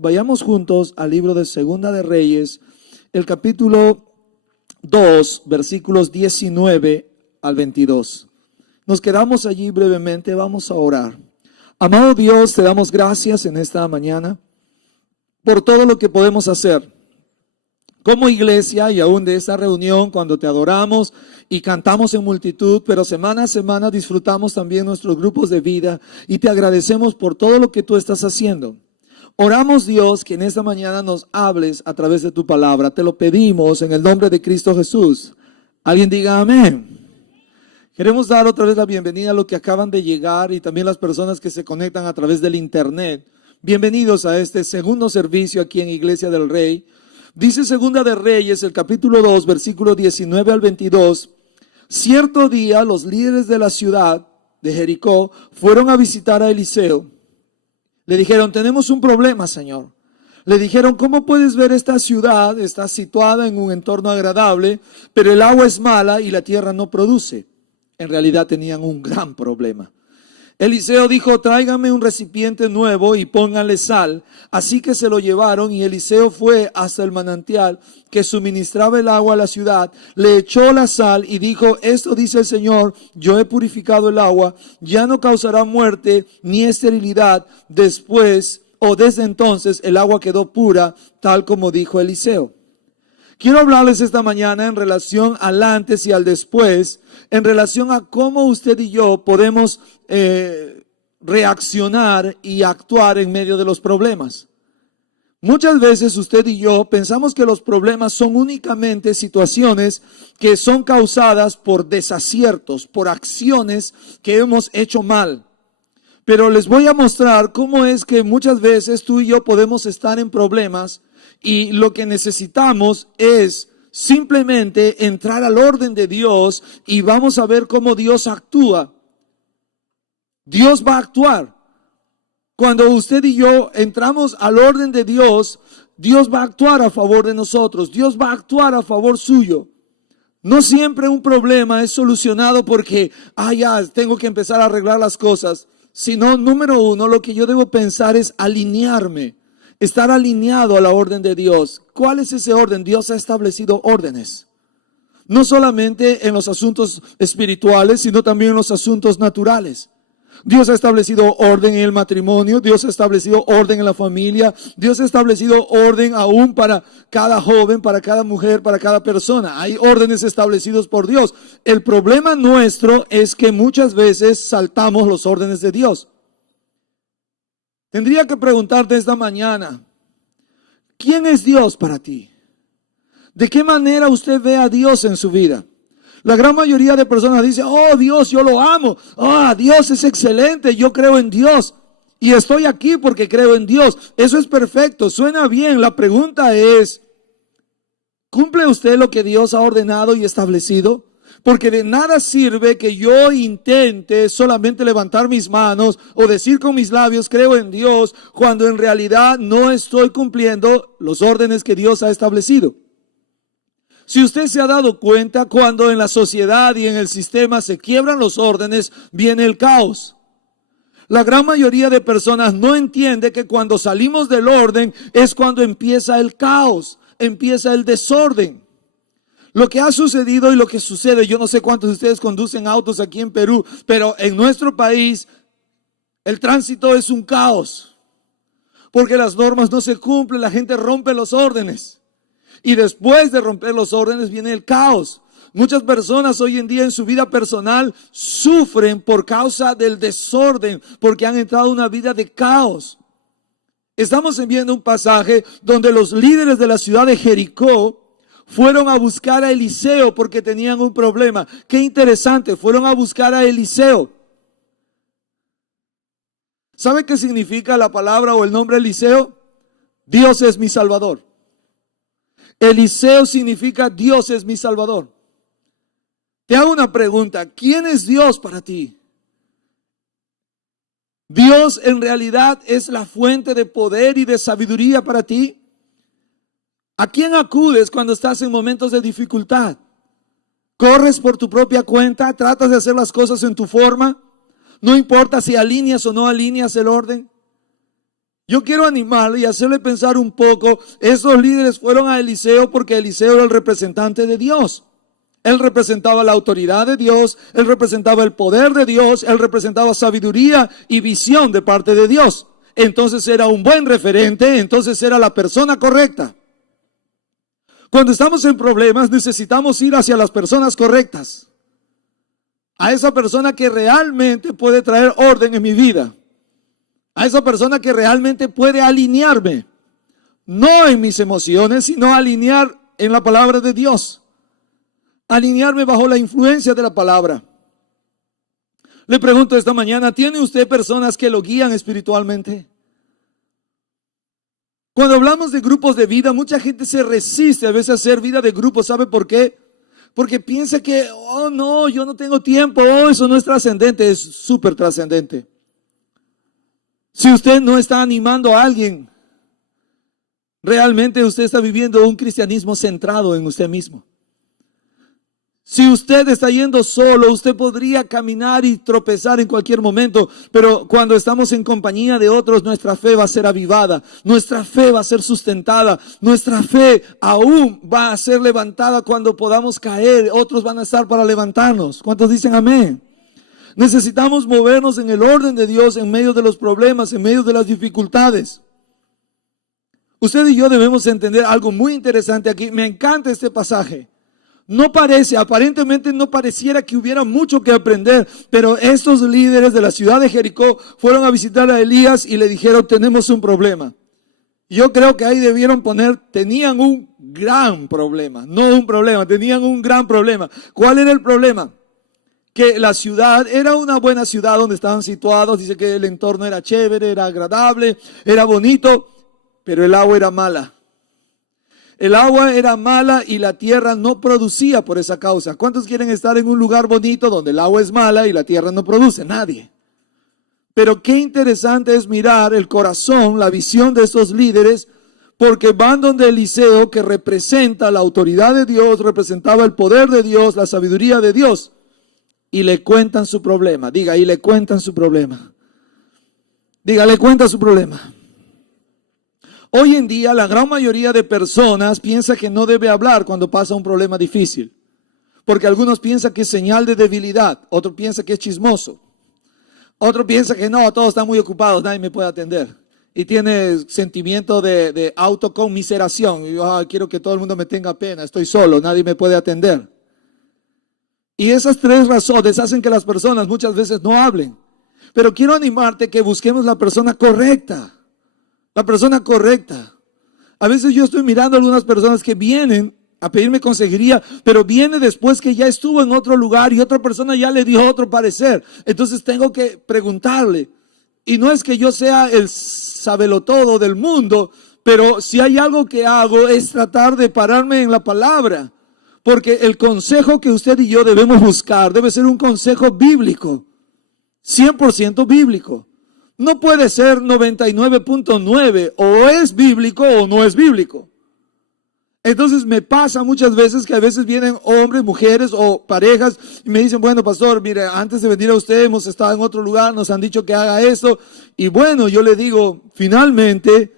vayamos juntos al libro de Segunda de Reyes, el capítulo 2, versículos 19 al 22. Nos quedamos allí brevemente, vamos a orar. Amado Dios, te damos gracias en esta mañana por todo lo que podemos hacer como iglesia y aún de esta reunión cuando te adoramos y cantamos en multitud, pero semana a semana disfrutamos también nuestros grupos de vida y te agradecemos por todo lo que tú estás haciendo. Oramos, Dios, que en esta mañana nos hables a través de tu palabra. Te lo pedimos en el nombre de Cristo Jesús. Alguien diga amén. Queremos dar otra vez la bienvenida a los que acaban de llegar y también las personas que se conectan a través del internet. Bienvenidos a este segundo servicio aquí en Iglesia del Rey. Dice Segunda de Reyes, el capítulo 2, versículo 19 al 22. Cierto día los líderes de la ciudad de Jericó fueron a visitar a Eliseo. Le dijeron, tenemos un problema, Señor. Le dijeron, ¿cómo puedes ver esta ciudad? Está situada en un entorno agradable, pero el agua es mala y la tierra no produce. En realidad tenían un gran problema. Eliseo dijo, tráigame un recipiente nuevo y pónganle sal. Así que se lo llevaron y Eliseo fue hasta el manantial que suministraba el agua a la ciudad. Le echó la sal y dijo, esto dice el Señor, yo he purificado el agua, ya no causará muerte ni esterilidad. Después o desde entonces el agua quedó pura, tal como dijo Eliseo. Quiero hablarles esta mañana en relación al antes y al después, en relación a cómo usted y yo podemos reaccionar y actuar en medio de los problemas. Muchas veces usted y yo pensamos que los problemas son únicamente situaciones que son causadas por desaciertos, por acciones que hemos hecho mal. Pero les voy a mostrar cómo es que muchas veces tú y yo podemos estar en problemas y lo que necesitamos es simplemente entrar al orden de Dios y vamos a ver cómo Dios actúa. Dios va a actuar. Cuando usted y yo entramos al orden de Dios, Dios va a actuar a favor de nosotros. Dios va a actuar a favor suyo. No siempre un problema es solucionado porque, ya tengo que empezar a arreglar las cosas. Sino, número uno, lo que yo debo pensar es alinearme. Estar alineado a la orden de Dios. ¿Cuál es ese orden? Dios ha establecido órdenes. No solamente en los asuntos espirituales, sino también en los asuntos naturales. Dios ha establecido orden en el matrimonio, Dios ha establecido orden en la familia, Dios ha establecido orden aún para cada joven, para cada mujer, para cada persona. Hay órdenes establecidos por Dios. El problema nuestro es que muchas veces saltamos los órdenes de Dios. Tendría que preguntarte esta mañana, ¿quién es Dios para ti? ¿De qué manera usted ve a Dios en su vida? La gran mayoría de personas dice, oh Dios, yo lo amo. Dios es excelente, yo creo en Dios. Y estoy aquí porque creo en Dios. Eso es perfecto, suena bien. La pregunta es, ¿cumple usted lo que Dios ha ordenado y establecido? Porque de nada sirve que yo intente solamente levantar mis manos o decir con mis labios, creo en Dios, cuando en realidad no estoy cumpliendo los órdenes que Dios ha establecido. Si usted se ha dado cuenta, cuando en la sociedad y en el sistema se quiebran los órdenes, viene el caos. La gran mayoría de personas no entiende que cuando salimos del orden es cuando empieza el caos, empieza el desorden. Lo que ha sucedido y lo que sucede, yo no sé cuántos de ustedes conducen autos aquí en Perú, pero en nuestro país el tránsito es un caos. Porque las normas no se cumplen, la gente rompe los órdenes. Y después de romper los órdenes viene el caos. Muchas personas hoy en día en su vida personal sufren por causa del desorden, porque han entrado a una vida de caos. Estamos viendo un pasaje donde los líderes de la ciudad de Jericó fueron a buscar a Eliseo porque tenían un problema. Qué interesante, fueron a buscar a Eliseo. ¿Sabe qué significa la palabra o el nombre Eliseo? Dios es mi Salvador. Eliseo significa Dios es mi Salvador. Te hago una pregunta, ¿quién es Dios para ti? ¿Dios en realidad es la fuente de poder y de sabiduría para ti? ¿A quién acudes cuando estás en momentos de dificultad? ¿Corres por tu propia cuenta? ¿Tratas de hacer las cosas en tu forma? No importa si alineas o no alineas el orden. Yo quiero animarle y hacerle pensar un poco. Esos líderes fueron a Eliseo porque Eliseo era el representante de Dios. Él representaba la autoridad de Dios, él representaba el poder de Dios, él representaba sabiduría y visión de parte de Dios. Entonces era un buen referente, entonces era la persona correcta. Cuando estamos en problemas necesitamos ir hacia las personas correctas. A esa persona que realmente puede traer orden en mi vida. A esa persona que realmente puede alinearme. No en mis emociones, sino alinear en la palabra de Dios. Alinearme bajo la influencia de la palabra. Le pregunto esta mañana, ¿tiene usted personas que lo guían espiritualmente? Cuando hablamos de grupos de vida, mucha gente se resiste a veces a hacer vida de grupo. ¿Sabe por qué? Porque piensa que, oh no, yo no tengo tiempo, oh, eso no es trascendente. Es súper trascendente. Si usted no está animando a alguien, realmente usted está viviendo un cristianismo centrado en usted mismo. Si usted está yendo solo, usted podría caminar y tropezar en cualquier momento, pero cuando estamos en compañía de otros, nuestra fe va a ser avivada, nuestra fe va a ser sustentada, nuestra fe aún va a ser levantada cuando podamos caer, otros van a estar para levantarnos. ¿Cuántos dicen amén? Necesitamos movernos en el orden de Dios en medio de los problemas, en medio de las dificultades. Usted y yo debemos entender algo muy interesante aquí. Me encanta este pasaje. No parece, aparentemente no pareciera que hubiera mucho que aprender, pero estos líderes de la ciudad de Jericó fueron a visitar a Elías y le dijeron, tenemos un problema. Yo creo que ahí debieron poner, tenían un gran problema, no un problema, tenían un gran problema. ¿Cuál era el problema? Que la ciudad era una buena ciudad donde estaban situados, dice que el entorno era chévere, era agradable, era bonito, pero el agua era mala. El agua era mala y la tierra no producía por esa causa. ¿Cuántos quieren estar en un lugar bonito donde el agua es mala y la tierra no produce? Nadie. Pero qué interesante es mirar el corazón, la visión de estos líderes, porque van donde Eliseo, que representa la autoridad de Dios, representaba el poder de Dios, la sabiduría de Dios, y le cuentan su problema. Diga, y le cuentan su problema. Diga, le cuentan su problema. Hoy en día la gran mayoría de personas piensa que no debe hablar cuando pasa un problema difícil. Porque algunos piensan que es señal de debilidad, otros piensan que es chismoso. Otro piensa que no, todos están muy ocupados, nadie me puede atender. Y tiene sentimiento de autoconmiseración. Y yo quiero que todo el mundo me tenga pena, estoy solo, nadie me puede atender. Y esas tres razones hacen que las personas muchas veces no hablen. Pero quiero animarte que busquemos la persona correcta. La persona correcta. A veces yo estoy mirando a algunas personas que vienen a pedirme consejería, pero viene después que ya estuvo en otro lugar y otra persona ya le dio otro parecer. Entonces tengo que preguntarle. Y no es que yo sea el sabelotodo del mundo, pero si hay algo que hago es tratar de pararme en la palabra. Porque el consejo que usted y yo debemos buscar debe ser un consejo bíblico. 100% bíblico. No puede ser 99.9, o es bíblico o no es bíblico. Entonces me pasa muchas veces que a veces vienen hombres, mujeres o parejas y me dicen, bueno, pastor, mire, antes de venir a usted hemos estado en otro lugar, nos han dicho que haga esto. Y bueno, yo le digo, finalmente,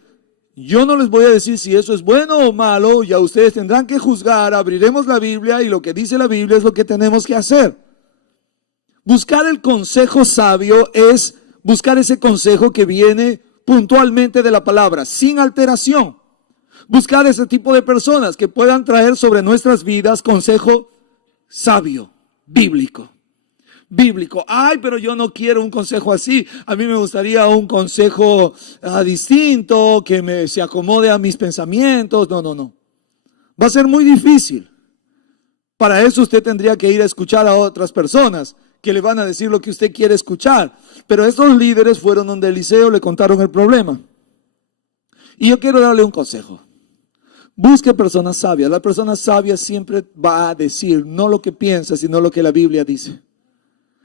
yo no les voy a decir si eso es bueno o malo, ya ustedes tendrán que juzgar, abriremos la Biblia y lo que dice la Biblia es lo que tenemos que hacer. Buscar el consejo sabio es buscar ese consejo que viene puntualmente de la palabra, sin alteración. Buscar ese tipo de personas que puedan traer sobre nuestras vidas consejo sabio, bíblico. Bíblico. Ay, pero yo no quiero un consejo así. A mí me gustaría un consejo distinto, que se acomode a mis pensamientos. No. Va a ser muy difícil. Para eso usted tendría que ir a escuchar a otras personas que le van a decir lo que usted quiere escuchar. Pero estos líderes fueron donde Eliseo, le contaron el problema. Y yo quiero darle un consejo. Busque personas sabias. La persona sabia siempre va a decir no lo que piensa, sino lo que la Biblia dice.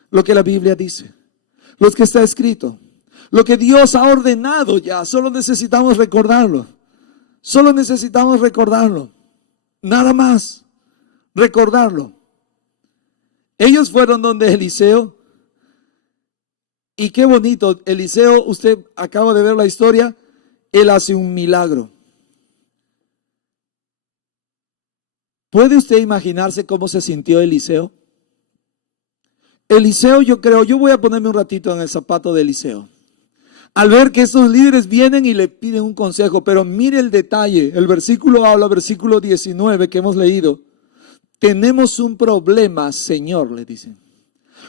Lo que la Biblia dice. Lo que está escrito. Lo que Dios ha ordenado ya. Solo necesitamos recordarlo. Solo necesitamos recordarlo. Nada más. Recordarlo. Ellos fueron donde Eliseo. Y qué bonito. Eliseo, usted acaba de ver la historia. Él hace un milagro. ¿Puede usted imaginarse cómo se sintió Eliseo? Eliseo, yo voy a ponerme un ratito en el zapato de Eliseo. Al ver que estos líderes vienen y le piden un consejo, pero mire el detalle, el versículo habla, versículo 19 que hemos leído. Tenemos un problema, Señor, le dicen.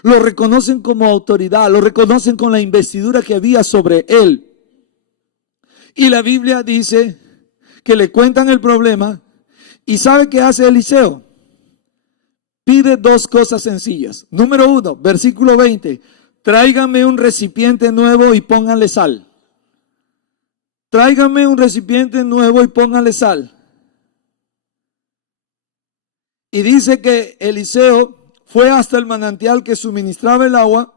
Lo reconocen como autoridad, lo reconocen con la investidura que había sobre él. Y la Biblia dice que le cuentan el problema y ¿sabe qué hace Eliseo? Pide dos cosas sencillas. Número 1, versículo 20. Tráigame un recipiente nuevo y pónganle sal. Tráigame un recipiente nuevo y pónganle sal. Y dice que Eliseo fue hasta el manantial que suministraba el agua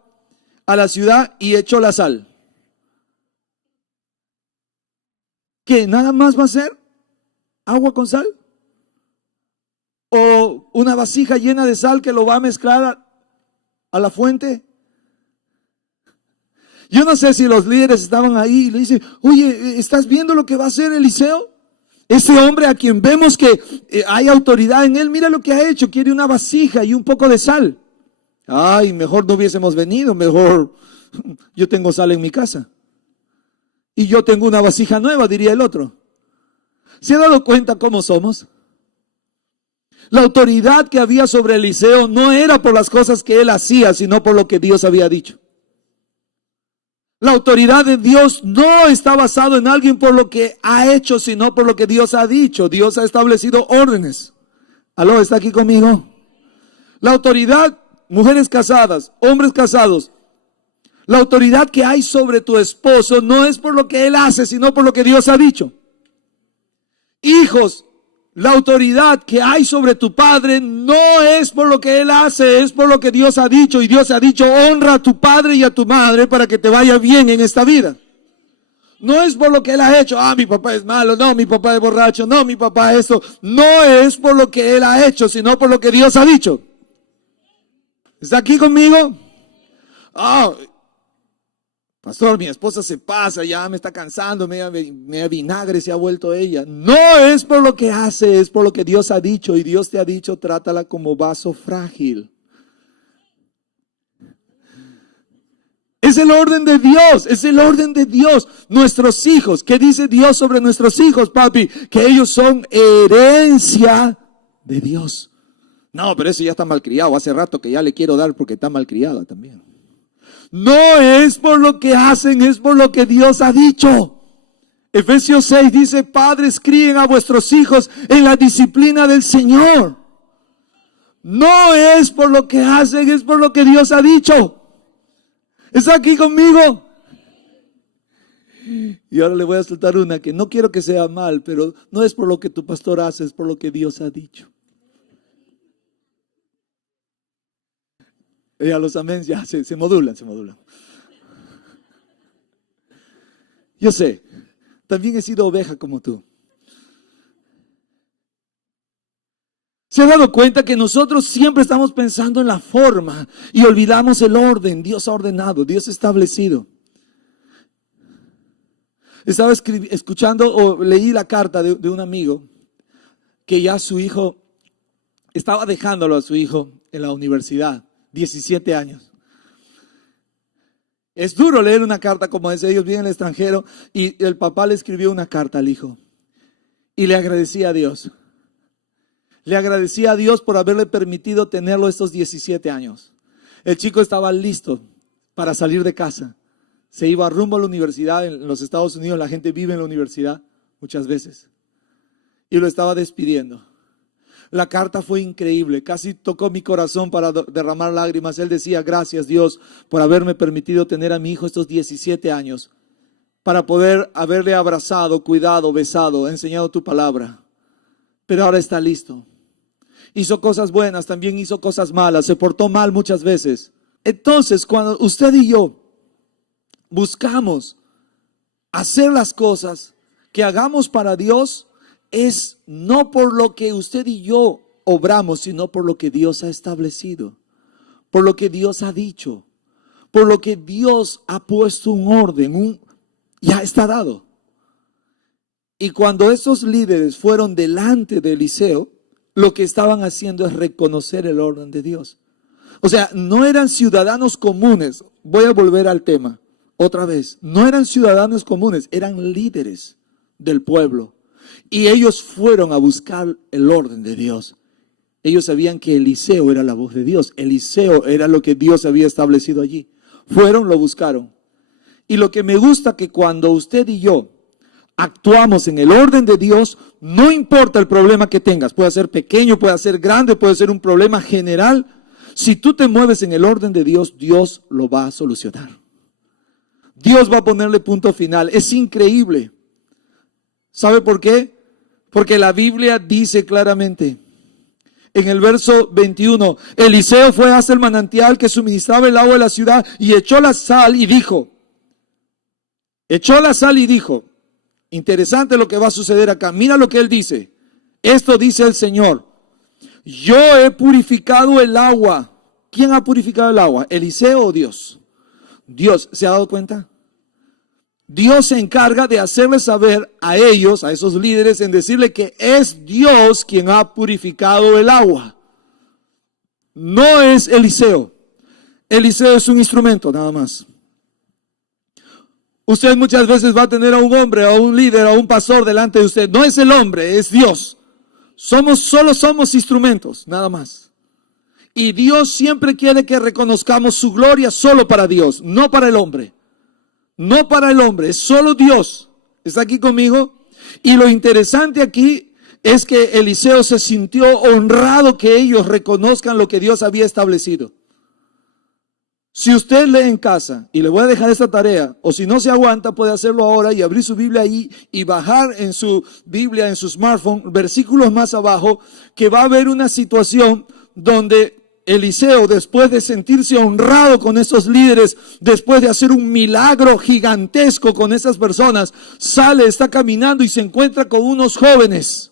a la ciudad y echó la sal. ¿Qué? ¿Nada más va a ser agua con sal? ¿O una vasija llena de sal que lo va a mezclar a la fuente? Yo no sé si los líderes estaban ahí y le dicen, oye, ¿estás viendo lo que va a hacer Eliseo? Ese hombre a quien vemos que hay autoridad en él, mira lo que ha hecho, quiere una vasija y un poco de sal. Ay, mejor no hubiésemos venido, mejor yo tengo sal en mi casa. Y yo tengo una vasija nueva, diría el otro. ¿Se ha dado cuenta cómo somos? La autoridad que había sobre Eliseo no era por las cosas que él hacía, sino por lo que Dios había dicho. La autoridad de Dios no está basado en alguien por lo que ha hecho, sino por lo que Dios ha dicho. Dios ha establecido órdenes. ¿Aló? ¿Está aquí conmigo? La autoridad, mujeres casadas, hombres casados, la autoridad que hay sobre tu esposo no es por lo que él hace, sino por lo que Dios ha dicho. Hijos, la autoridad que hay sobre tu padre no es por lo que él hace, es por lo que Dios ha dicho. Y Dios ha dicho, honra a tu padre y a tu madre para que te vaya bien en esta vida. No es por lo que él ha hecho, mi papá es malo, no, mi papá es borracho, no, mi papá esto. No es por lo que él ha hecho, sino por lo que Dios ha dicho. ¿Está aquí conmigo? Pastor, mi esposa se pasa, ya me está cansando, media vinagre se ha vuelto ella. No es por lo que hace, es por lo que Dios ha dicho. Y Dios te ha dicho, trátala como vaso frágil. Es el orden de Dios, es el orden de Dios. Nuestros hijos, ¿qué dice Dios sobre nuestros hijos, papi? Que ellos son herencia de Dios. No, pero ese ya está malcriado, hace rato que ya le quiero dar porque está malcriada también. No es por lo que hacen, es por lo que Dios ha dicho. Efesios 6 dice, padres, críen a vuestros hijos en la disciplina del Señor. No es por lo que hacen, es por lo que Dios ha dicho. ¿Está aquí conmigo? Y ahora le voy a soltar una que no quiero que sea mal, pero no es por lo que tu pastor hace, es por lo que Dios ha dicho. Ya los amén, ya se modulan. Yo sé, también he sido oveja como tú. ¿Se ha dado cuenta que nosotros siempre estamos pensando en la forma y olvidamos el orden? Dios ha ordenado, Dios ha establecido. Estaba escuchando o leí la carta de un amigo que ya su hijo, estaba dejándolo a su hijo en la universidad, 17 años. Es duro leer una carta como esa, ellos viven en el extranjero y el papá le escribió una carta al hijo y le agradecía a Dios. Le agradecía a Dios por haberle permitido tenerlo estos 17 años. El chico estaba listo para salir de casa. Se iba rumbo a la universidad en los Estados Unidos. La gente vive en la universidad muchas veces. Y lo estaba despidiendo. La carta fue increíble. Casi tocó mi corazón para derramar lágrimas. Él decía, gracias Dios por haberme permitido tener a mi hijo estos 17 años. Para poder haberle abrazado, cuidado, besado, enseñado tu palabra. Pero ahora está listo. Hizo cosas buenas, también hizo cosas malas, se portó mal muchas veces. Entonces, cuando usted y yo buscamos hacer las cosas que hagamos para Dios, es no por lo que usted y yo obramos, sino por lo que Dios ha establecido, por lo que Dios ha dicho, por lo que Dios ha puesto un orden, ya está dado. Y cuando esos líderes fueron delante de Eliseo, lo que estaban haciendo es reconocer el orden de Dios. O sea, no eran ciudadanos comunes. Voy a volver al tema otra vez. No eran ciudadanos comunes, eran líderes del pueblo. Y ellos fueron a buscar el orden de Dios. Ellos sabían que Eliseo era la voz de Dios. Eliseo era lo que Dios había establecido allí. Fueron, lo buscaron. Y lo que me gusta que cuando usted y yo actuamos en el orden de Dios, no importa el problema que tengas, puede ser pequeño, puede ser grande, puede ser un problema general. Si tú te mueves en el orden de Dios, Dios lo va a solucionar. Dios va a ponerle punto final. Es increíble. ¿Sabe por qué? Porque la Biblia dice claramente, en el verso 21, Eliseo fue hasta el manantial que suministraba el agua de la ciudad y echó la sal y dijo, interesante lo que va a suceder acá. Mira lo que él dice. Esto dice el Señor. Yo he purificado el agua. ¿Quién ha purificado el agua? ¿Eliseo o Dios? Dios, ¿se ha dado cuenta? Dios se encarga de hacerles saber a ellos, a esos líderes, en decirle que es Dios quien ha purificado el agua. No es Eliseo. Eliseo es un instrumento, nada más. Usted muchas veces va a tener a un hombre, a un líder, a un pastor delante de usted. No es el hombre, es Dios. Solo somos instrumentos, nada más. Y Dios siempre quiere que reconozcamos su gloria solo para Dios, no para el hombre. No para el hombre, es solo Dios. ¿Está aquí conmigo? Y lo interesante aquí es que Eliseo se sintió honrado que ellos reconozcan lo que Dios había establecido. Si usted lee en casa, y le voy a dejar esta tarea, o si no se aguanta, puede hacerlo ahora y abrir su Biblia ahí y bajar en su Biblia, en su smartphone, versículos más abajo, que va a haber una situación donde Eliseo, después de sentirse honrado con esos líderes, después de hacer un milagro gigantesco con esas personas, sale, está caminando y se encuentra con unos jóvenes.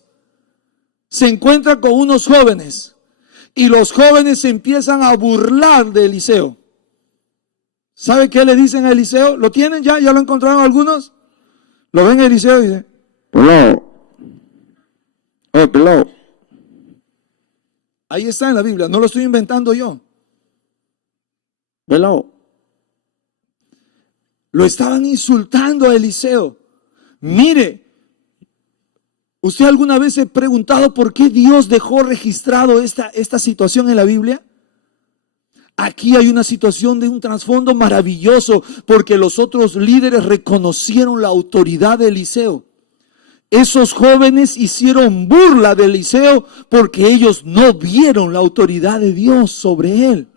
Y los jóvenes se empiezan a burlar de Eliseo. ¿Sabe qué le dicen a Eliseo? ¿Lo tienen ya? ¿Ya lo encontraron algunos? Lo ven a Eliseo y dicen, pelado. Ahí está en la Biblia, no lo estoy inventando yo. Pelado. Lo estaban insultando a Eliseo. Mire, ¿usted alguna vez se ha preguntado por qué Dios dejó registrado esta situación en la Biblia? Aquí hay una situación de un trasfondo maravilloso, porque los otros líderes reconocieron la autoridad de Eliseo. Esos jóvenes hicieron burla de Eliseo porque ellos no vieron la autoridad de Dios sobre él.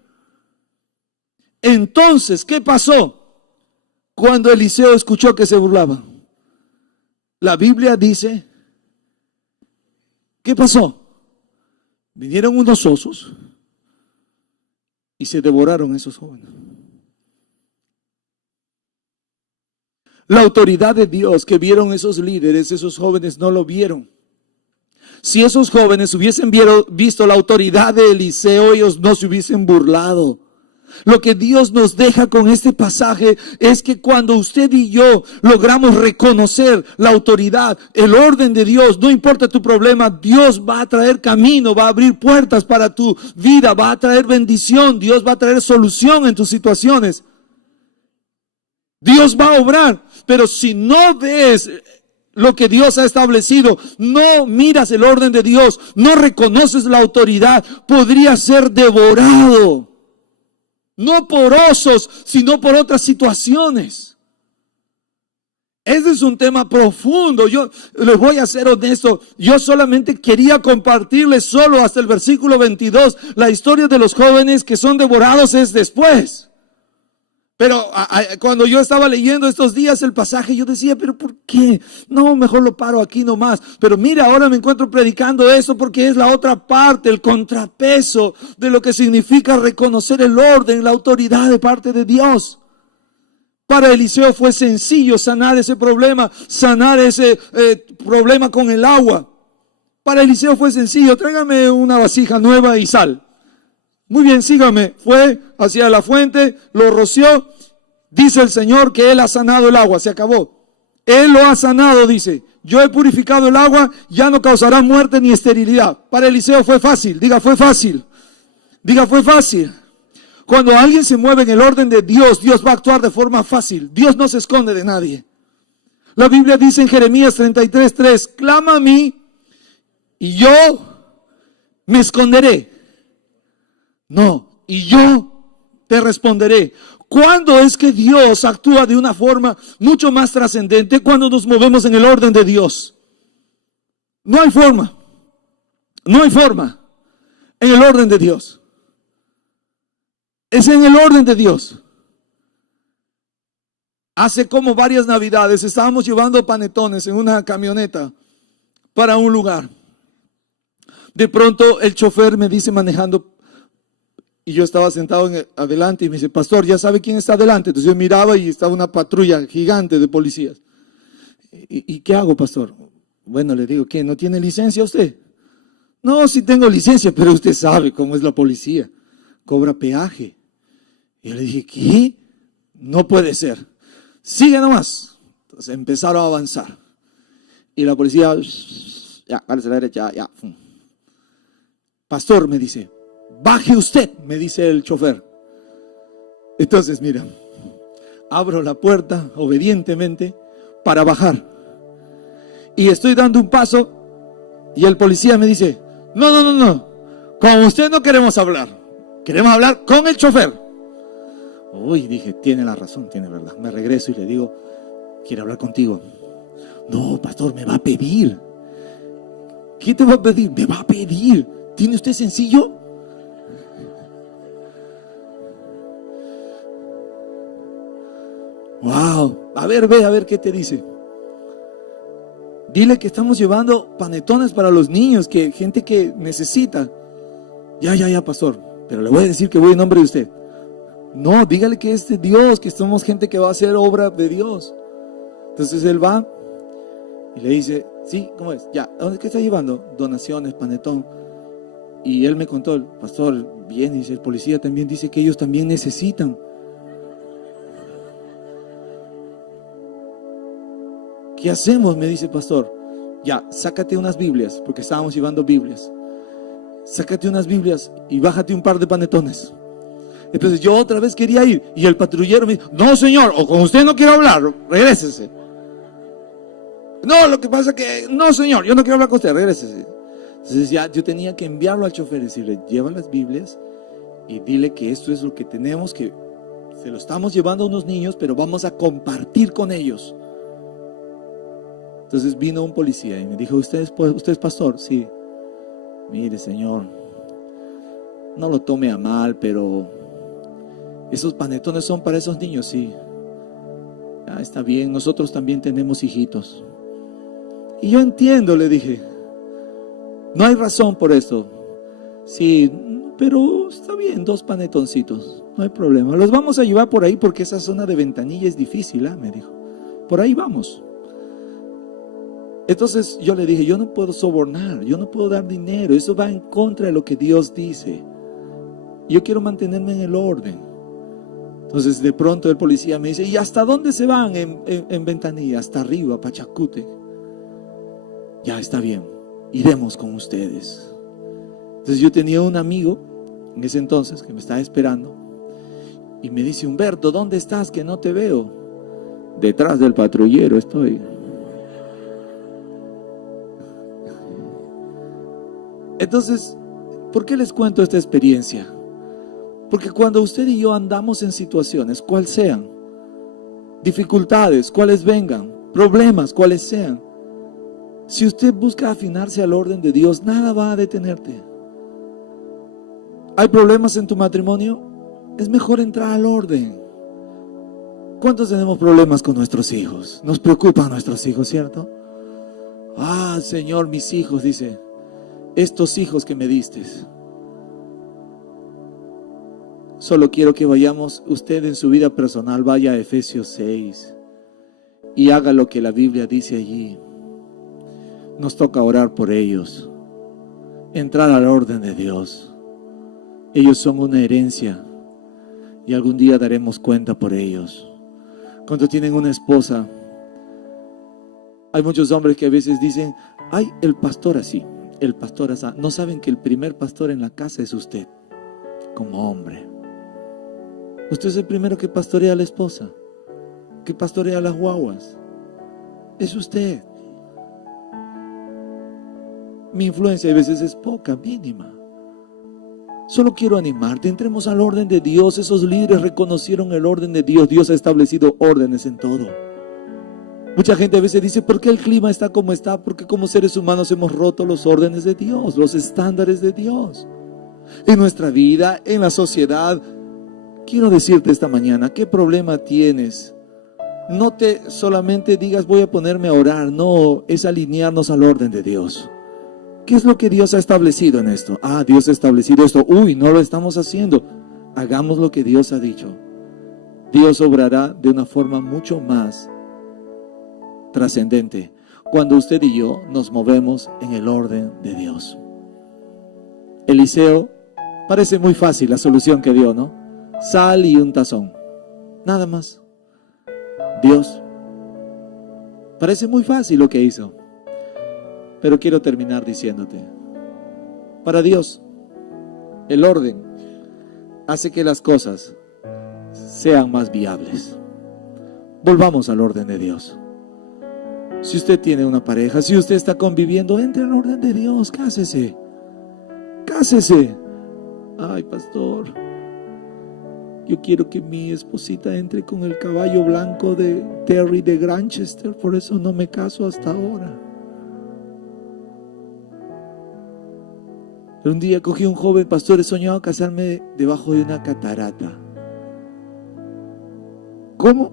Entonces, ¿qué pasó cuando Eliseo escuchó que se burlaba? La Biblia dice, ¿qué pasó? Vinieron unos osos y se devoraron a esos jóvenes. La autoridad de Dios que vieron esos líderes, esos jóvenes no lo vieron. Si esos jóvenes hubiesen visto la autoridad de Eliseo, ellos no se hubiesen burlado. Lo que Dios nos deja con este pasaje es que cuando usted y yo logramos reconocer la autoridad, el orden de Dios, no importa tu problema, Dios va a traer camino, va a abrir puertas para tu vida, va a traer bendición, Dios va a traer solución en tus situaciones. Dios va a obrar, pero si no ves lo que Dios ha establecido, no miras el orden de Dios, no reconoces la autoridad, podría ser devorado. No por osos, sino por otras situaciones. Ese es un tema profundo. Yo les voy a ser honesto. Yo solamente quería compartirles solo hasta el versículo 22. La historia de los jóvenes que son devorados es después. Pero cuando yo estaba leyendo estos días el pasaje, yo decía, ¿pero por qué? No, mejor lo paro aquí nomás. Pero mira, ahora me encuentro predicando esto porque es la otra parte, el contrapeso de lo que significa reconocer el orden, la autoridad de parte de Dios. Para Eliseo fue sencillo sanar ese problema con el agua. Para Eliseo fue sencillo, tráigame una vasija nueva y sal. Muy bien, sígame. Fue hacia la fuente, lo roció. Dice el Señor que Él ha sanado el agua, se acabó. Él lo ha sanado, dice. yo he purificado el agua, ya no causará muerte ni esterilidad. Para Eliseo fue fácil, diga fue fácil, diga fue fácil. Cuando alguien se mueve en el orden de Dios, Dios va a actuar de forma fácil. Dios no se esconde de nadie. La Biblia dice en Jeremías 33:3, clama a mí y yo me esconderé. No, y yo te responderé. ¿Cuándo es que Dios actúa de una forma mucho más trascendente? Cuando nos movemos en el orden de Dios. No hay forma. No hay forma en el orden de Dios. Es en el orden de Dios. Hace como varias navidades estábamos llevando panetones en una camioneta para un lugar. De pronto el chofer me dice manejando, y yo estaba sentado adelante y me dice, pastor, ¿ya sabe quién está adelante? Entonces yo miraba y estaba una patrulla gigante de policías. ¿Y qué hago, pastor? Bueno, le digo, ¿qué? ¿No tiene licencia usted? No, sí tengo licencia, pero usted sabe cómo es la policía. Cobra peaje. Y yo le dije, ¿qué? No puede ser. Sigue nomás. Entonces empezaron a avanzar. Y la policía, ya, cállese a la derecha, ya. Pastor, me dice, baje usted, me dice el chofer. Entonces, mira, abro la puerta obedientemente para bajar. Y estoy dando un paso y el policía me dice, no, con usted no queremos hablar. Queremos hablar con el chofer. Uy, dije, tiene la razón, tiene verdad. Me regreso y le digo, quiero hablar contigo. No, pastor, me va a pedir. ¿Qué te va a pedir? Me va a pedir. ¿Tiene usted sencillo? Wow. A ver, ve, a ver qué te dice. Dile que estamos llevando panetones para los niños, que gente que necesita. Ya, pastor. Pero le voy a decir que voy en nombre de usted. No, dígale que es de Dios, que somos gente que va a hacer obra de Dios. Entonces él va y le dice, sí, ¿cómo es? Ya, ¿a dónde qué está llevando? Donaciones, panetón. Y él me contó, el pastor, bien, dice, el policía también dice que ellos también necesitan. ¿Qué hacemos? Me dice el pastor. Ya, sácate unas Biblias, porque estábamos llevando Biblias. Sácate unas Biblias y bájate un par de panetones. Entonces yo otra vez quería ir y el patrullero me dijo, no señor, o con usted no quiero hablar, regrésese. No, lo que pasa es que, no señor, yo no quiero hablar con usted, regrésese. Entonces ya yo tenía que enviarlo al chofer y decirle, lleva las Biblias y dile que esto es lo que tenemos, que se lo estamos llevando a unos niños, pero vamos a compartir con ellos. Entonces vino un policía y me dijo, ¿usted es pastor? Sí. Mire señor, no lo tome a mal, pero esos panetones son para esos niños, sí. Está bien, nosotros también tenemos hijitos. Y yo entiendo, le dije. No hay razón por eso. Sí, pero está bien, 2 panetoncitos, no hay problema. Los vamos a llevar por ahí porque esa zona de Ventanilla es difícil, me dijo. Por ahí vamos. Entonces yo le dije, yo no puedo sobornar, yo no puedo dar dinero, eso va en contra de lo que Dios dice. Yo quiero mantenerme en el orden. Entonces de pronto el policía me dice, ¿y hasta dónde se van en Ventanilla? Hasta arriba, Pachacute. Ya está bien, iremos con ustedes. Entonces yo tenía un amigo en ese entonces que me estaba esperando y me dice, Humberto, ¿dónde estás? Que no te veo. Detrás del patrullero estoy. Entonces, ¿por qué les cuento esta experiencia? Porque cuando usted y yo andamos en situaciones, cuales sean, dificultades, cuales vengan, problemas, cuales sean, si usted busca afinarse al orden de Dios, nada va a detenerte. ¿Hay problemas en tu matrimonio? Es mejor entrar al orden. ¿Cuántos tenemos problemas con nuestros hijos? Nos preocupan nuestros hijos, ¿cierto? Señor, mis hijos, dice, estos hijos que me diste. Solo quiero que vayamos, usted en su vida personal vaya a Efesios 6 y haga lo que la Biblia dice allí. Nos toca orar por ellos, entrar al orden de Dios. Ellos son una herencia y algún día daremos cuenta por ellos. Cuando tienen una esposa, Hay muchos hombres que a veces dicen, ay, el pastor así, el pastor así. No saben que el primer pastor en la casa es usted, como hombre. Usted es el primero que pastorea a la esposa, que pastorea a las guaguas. Es usted. Mi influencia a veces es poca, mínima. Solo quiero animarte, entremos al orden de Dios. Esos líderes reconocieron el orden de Dios. Dios ha establecido órdenes en todo. Mucha gente a veces dice, ¿por qué el clima está como está? Porque como seres humanos hemos roto los órdenes de Dios, los estándares de Dios. En nuestra vida, en la sociedad. Quiero decirte esta mañana, ¿qué problema tienes? No te solamente digas, voy a ponerme a orar. No, es alinearnos al orden de Dios. ¿Qué es lo que Dios ha establecido en esto? Ah, Dios ha establecido esto. Uy, no lo estamos haciendo. Hagamos lo que Dios ha dicho. Dios obrará de una forma mucho más trascendente cuando usted y yo nos movemos en el orden de Dios. Eliseo, parece muy fácil la solución que dio, ¿no? Sal y un tazón. Nada más. Dios. Parece muy fácil lo que hizo. Pero quiero terminar diciéndote, para Dios, el orden hace que las cosas sean más viables. Volvamos al orden de Dios. Si usted tiene una pareja, si usted está conviviendo, entre al orden de Dios, cásese. Cásese. Ay, pastor, yo quiero que mi esposita entre con el caballo blanco de Terry de Granchester, por eso no me caso hasta ahora. Un día cogí un joven pastor, he soñado casarme debajo de una catarata. ¿Cómo?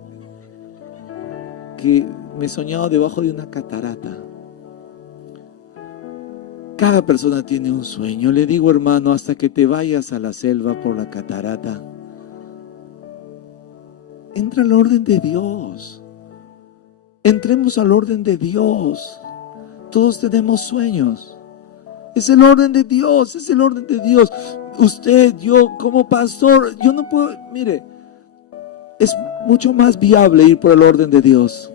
Que me he soñado debajo de una catarata. Cada persona tiene un sueño. Le digo, hermano, hasta que te vayas a la selva por la catarata, entra al orden de Dios. Entremos al orden de Dios. Todos tenemos sueños. Es el orden de Dios, es el orden de Dios. Usted, yo como pastor, yo no puedo, mire, es mucho más viable ir por el orden de Dios.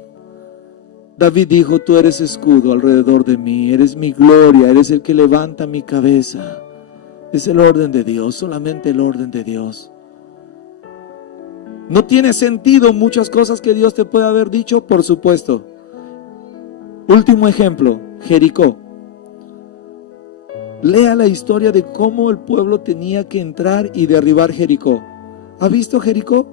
David dijo, tú eres escudo alrededor de mí, eres mi gloria, eres el que levanta mi cabeza. Es el orden de Dios, solamente el orden de Dios. ¿No tiene sentido muchas cosas que Dios te puede haber dicho? Por supuesto. Último ejemplo, Jericó. Lea la historia de cómo el pueblo tenía que entrar y derribar Jericó. ¿Ha visto Jericó?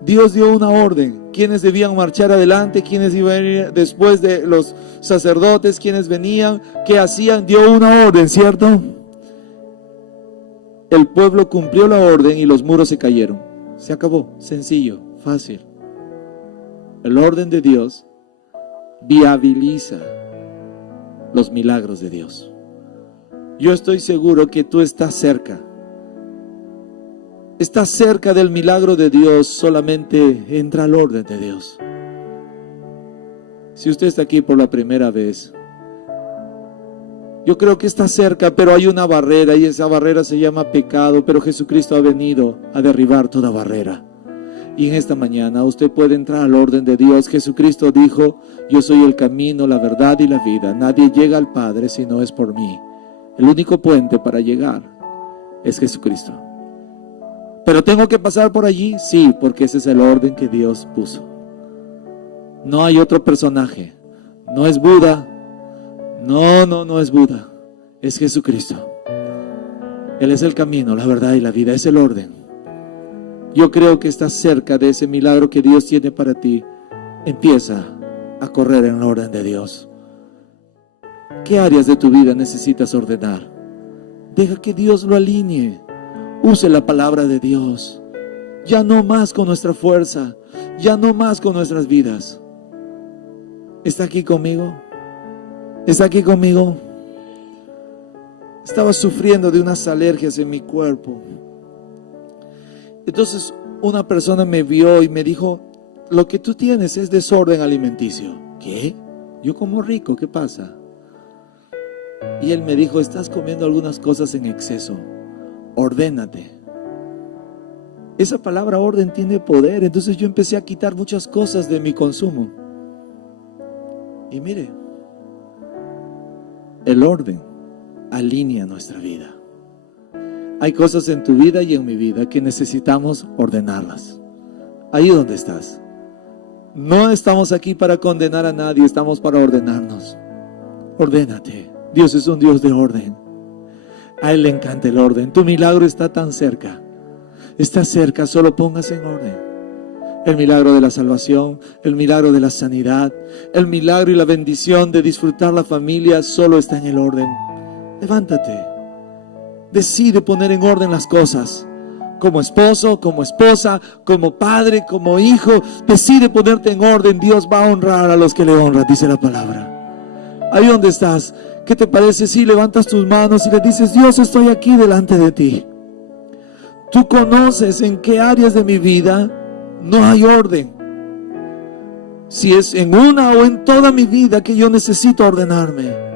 Dios dio una orden. ¿Quiénes debían marchar adelante? ¿Quiénes iban a ir después de los sacerdotes? ¿Quiénes venían? ¿Qué hacían? Dio una orden, ¿cierto? El pueblo cumplió la orden y los muros se cayeron. Se acabó. Sencillo, fácil. El orden de Dios viabiliza los milagros de Dios. Yo estoy seguro que tú estás cerca. Estás cerca del milagro de Dios, solamente entra al orden de Dios. Si usted está aquí por la primera vez, yo creo que está cerca, pero hay una barrera y esa barrera se llama pecado, pero Jesucristo ha venido a derribar toda barrera. Y en esta mañana usted puede entrar al orden de Dios. Jesucristo dijo, yo soy el camino, la verdad y la vida. Nadie llega al Padre si no es por mí. El único puente para llegar es Jesucristo. ¿Pero tengo que pasar por allí? Sí, porque ese es el orden que Dios puso. No hay otro personaje. No es Buda. No es Buda. Es Jesucristo. Él es el camino, la verdad y la vida. Es el orden. Yo creo que estás cerca de ese milagro que Dios tiene para ti. Empieza a correr en el orden de Dios. ¿Qué áreas de tu vida necesitas ordenar? Deja que Dios lo alinee. Use la palabra de Dios. Ya no más con nuestra fuerza. Ya no más con nuestras vidas. ¿Está aquí conmigo? ¿Está aquí conmigo? Estaba sufriendo de unas alergias en mi cuerpo. Entonces una persona me vio y me dijo, lo que tú tienes es desorden alimenticio. ¿Qué? Yo como rico, ¿qué pasa? Y él me dijo, estás comiendo algunas cosas en exceso. Ordénate. Esa palabra orden tiene poder. Entonces yo empecé a quitar muchas cosas de mi consumo. Y mire, el orden alinea nuestra vida. Hay cosas en tu vida y en mi vida que necesitamos ordenarlas. Ahí donde estás. No estamos aquí para condenar a nadie, estamos para ordenarnos. Ordénate. Dios es un Dios de orden. A Él le encanta el orden. Tu milagro está tan cerca. Está cerca, solo póngase en orden. El milagro de la salvación, el milagro de la sanidad, el milagro y la bendición de disfrutar la familia solo está en el orden. Levántate. Decide poner en orden las cosas. Como esposo, como esposa, como padre, como hijo. Decide ponerte en orden. Dios va a honrar a los que le honran, dice la palabra. Ahí donde estás, ¿qué te parece si levantas tus manos y le dices: Dios, estoy aquí delante de ti? Tú conoces en qué áreas de mi vida no hay orden. Si es en una o en toda mi vida que yo necesito ordenarme.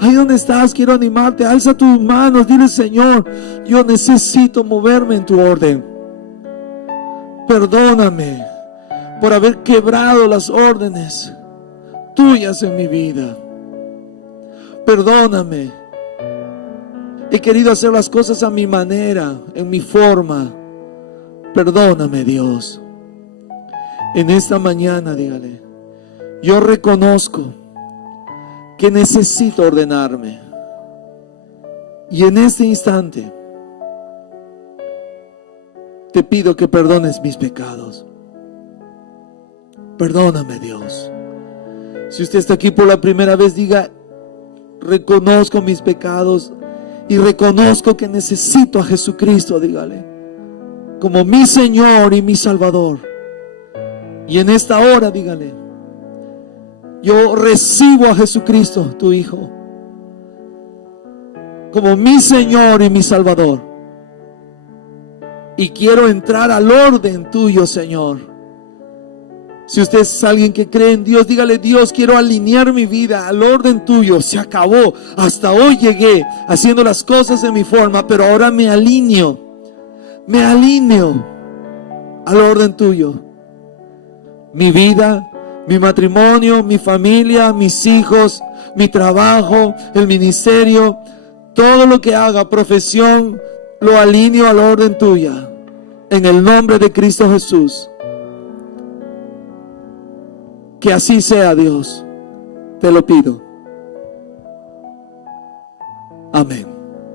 Ahí donde estás, quiero animarte. Alza tus manos, dile: Señor, yo necesito moverme en tu orden. Perdóname por haber quebrado las órdenes tuyas en mi vida. Perdóname. He querido hacer las cosas a mi manera, en mi forma. Perdóname, Dios. En esta mañana, dígale: yo reconozco que necesito ordenarme. Y en este instante te pido que perdones mis pecados. Perdóname, Dios. Si usted está aquí por la primera vez, diga: reconozco mis pecados y reconozco que necesito a Jesucristo, dígale, como mi Señor y mi Salvador. Y en esta hora, dígale: yo recibo a Jesucristo, tu Hijo, como mi Señor y mi Salvador. Y quiero entrar al orden tuyo, Señor. Si usted es alguien que cree en Dios, dígale: Dios, quiero alinear mi vida al orden tuyo. Se acabó. Hasta hoy llegué haciendo las cosas de mi forma, pero ahora me alineo al orden tuyo. Mi vida, mi matrimonio, mi familia, mis hijos, mi trabajo, el ministerio, todo lo que haga, profesión, lo alineo al orden tuya. En el nombre de Cristo Jesús. Que así sea, Dios. Te lo pido. Amén.